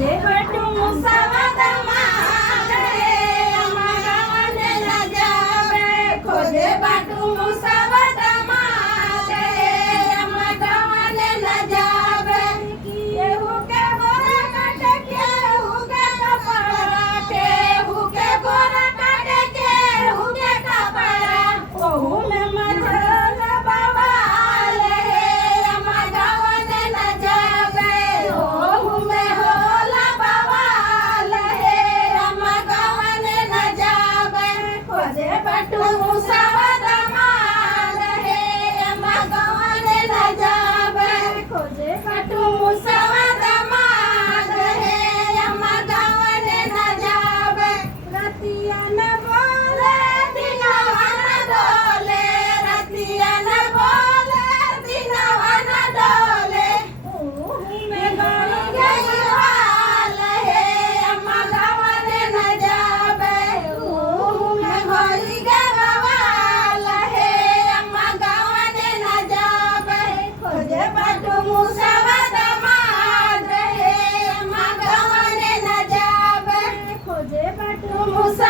खोजे बटू मुसावद माद हे अम्मा गावाने न जावे खोजे बटू मुसावद माद हे अम्मा गावाने न जावे केहू के गोरा काटे केहू के कपड़ा केहू के गोरा काटे केहू के कपड़ा ओहू में मचल बवाल हे अम्मा गावाने न जावे ओहू में होला बवाल हे अम्मा गावाने न जावे खोजे बटू मुसावद माद हे अम्मा गावाने न जावे खोजे बटू मुसावद माद हे अम्मा गावाने न जावे रतिया न बोले दिनवा न डोले रतिया न बोले दिनवा न डोले में गई गई हाल हे अम्मा गावाने न जावे में गई गई हाल हे अम्मा गावाने न जावे खोजे बटू मुसावद माद हे अम्मा गावाने न जावे खोजे बटू मुसा